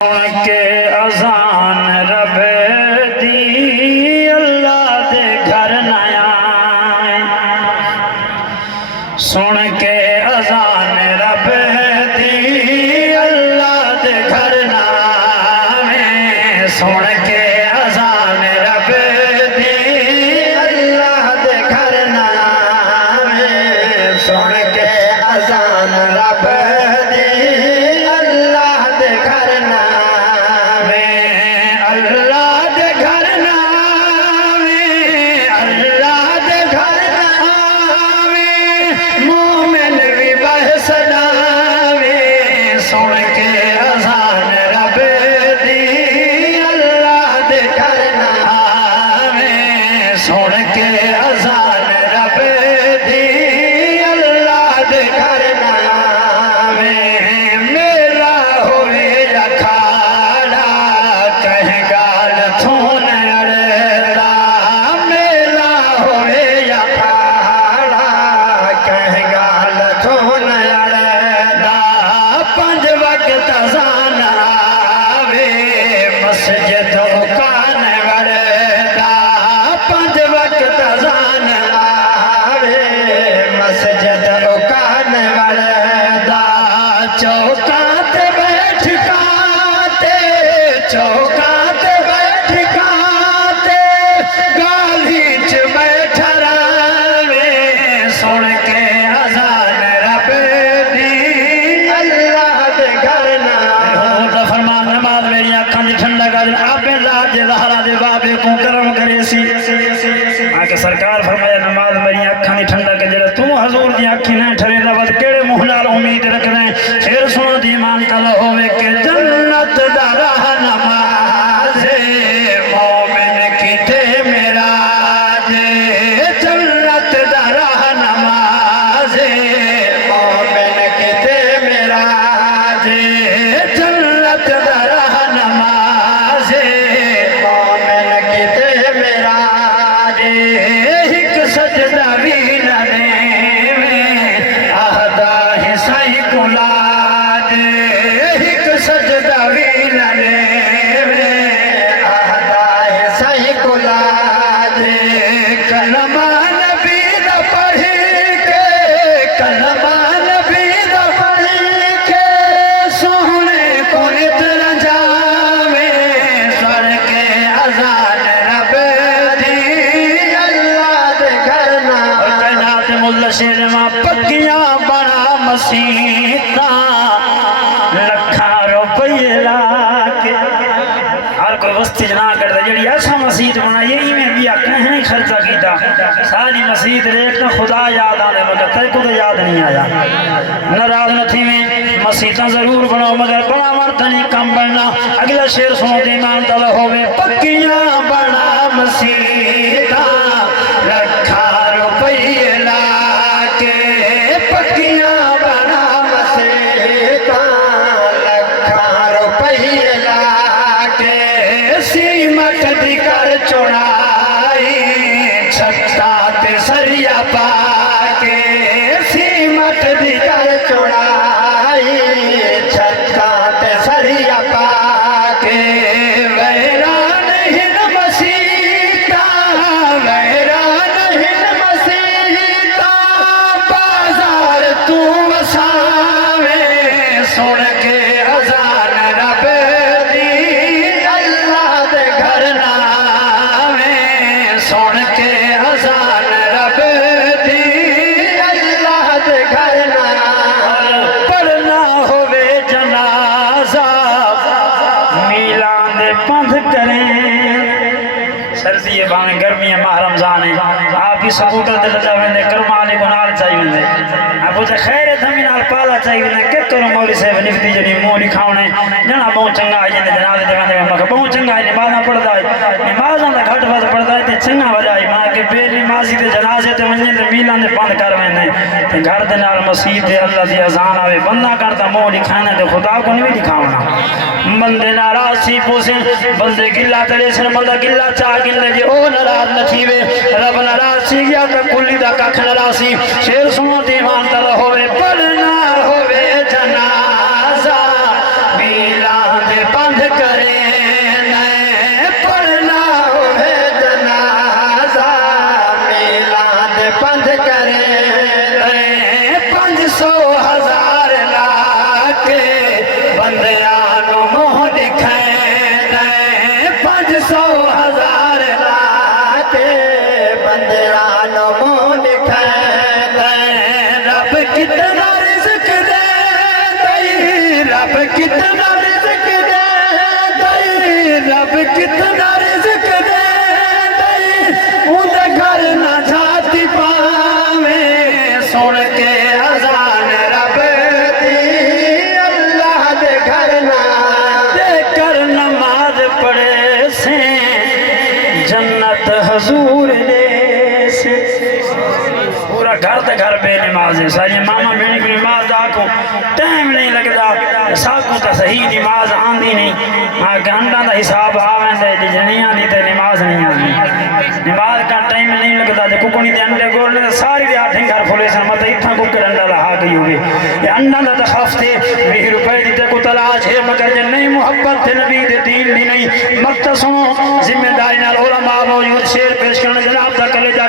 کے اذان رب دی اللہ دے گھر نہ آئے، سن کے اذان رب دی اللہ دے گھر نہ آئے، سن کے اذان رب دی اللہ دے گھر نہ آئے، سن کے اذان رب سرکار فرمایا نماز میری اکھاں دی ٹھنڈا کہ جڑا تو حضور دی اکھی نہ ٹھرے دا ود کیڑے منہ نال امید رکھنا ہے۔ پھر سنو دی ایمان کل ہوے کہ جنت دا راہ نماز مومن کیتے میرا جے، جنت دا راہ نماز مومن کیتے میرا جے، جنت دا راہ نماز مومن کیتے میرا جے، ایک سجدہ بھی نہ دے میں آہدہ ہی سائی کلا دے، ایک سجدہ بھی نہ دے میں آہدہ ہی سائی کلا دے، کلمہ نبی دا پڑھی کے، کلمہ نبی دا پڑھی کے، سونے کو اتنا جاوے، سر کے اذان رب دی اللہ دے گھر نہ کائنات ملا شیر ماں پکیاں بڑا مسیطہ لکھا روپیے لاکے، ہر کوئی وستی جنا کرتا جڑی ایسا مسیط بنا یہی میں بھی کہیں نہیں خرچہ کیتا، ساری مسیط دیکھتا خدا یاد آنے مگر تے کو تو یاد نہیں آیا، ناراض نہ تھی میں مسیطاں ضرور بناؤ مگر بنا مرتا نہیں کم بننا۔ اگلا شیر سنو دی ایمان دل ہوئے پکیاں بڑا مسیطہ لکھا روپیے لاکے، پکیاں بڑا مسیطہ لکھا روپیے لاکے، سیمٹ دی کر چڑھائی چھتا تے سریا پاکے، سیمٹ دی کر چڑھائی چھتا تے سریا پاکے، ویران ہن مسیطہ، ویران ہن مسیطہ، بازار تو وساوے، سن کے اذان رب دی اللہ دے گھر نہ آوے، سن کے اذان رب دی اللہ دے گھر نہ آوے، پڑھنا ہوئے جنازہ میلان دے پندھ کریں، سردی ہے بانے گرمی ہے ماہ رمضان ہے، آپ بھی سپورٹر دے لگا ویندے کرمانے کو نال چاہی ویندے، آپ وہ خیر دھمی نال پالا چاہی ویندے، کہ کرو مولی صاحب نفتی جنی مولی کھاؤنے جنا بہت چنگا آئی جنے جنازے دے ویندے میں مکہ بہت چنگا آئی نمازاں پڑھدا ہے، نمازاں دا گھٹ وز پڑھدا ہے تے چنگا وجائی ماں کہ بے نمازی دے جنازے تے ونجے تے میلان دے بند کر ویندے تے گھر دے نال مسجد دے اللہ دی اذان آوے بندہ کرتا مولی کھانا تے خدا کو نہیں دکھاونا، بندے ناراض سی پوسے بندے گلا ترے سن بندہ گلا چاہ گلے جے او ناراض نہ تھیوے، رب ناراض سی گیا تے کلی دا ککھ ناراض سی، شیر سنو تے ایمان تل ہوئے پڑھنا ہوئے جنازہ میلان دے پند حضور دے سے پورا گھر تے گھر بے نماز ہے ساری ماما بہن کی نماز آکھو ٹائم نہیں لگتا ساکو تا صحیح نماز آندی نہیں گھنٹا دا حساب آویں دے جنیاں دی تے نماز نہیں آندی نماز کا ٹائم نہیں لگتا جے ککنی دے انڈے گولنے ساری دے آٹھیں گھر کھولے سن مطلب اتنا ککر انڈا لہا گئی ہوگی یہ انڈا دا دخافتے 20 روپے دیتے کو تلاش ہے مگر جے نہیں محبت تھے نبی دے دین دی نہیں مقتصوں ذمہ داری نال علماء موجود شیر پیش کرنے جناب دا کلے جا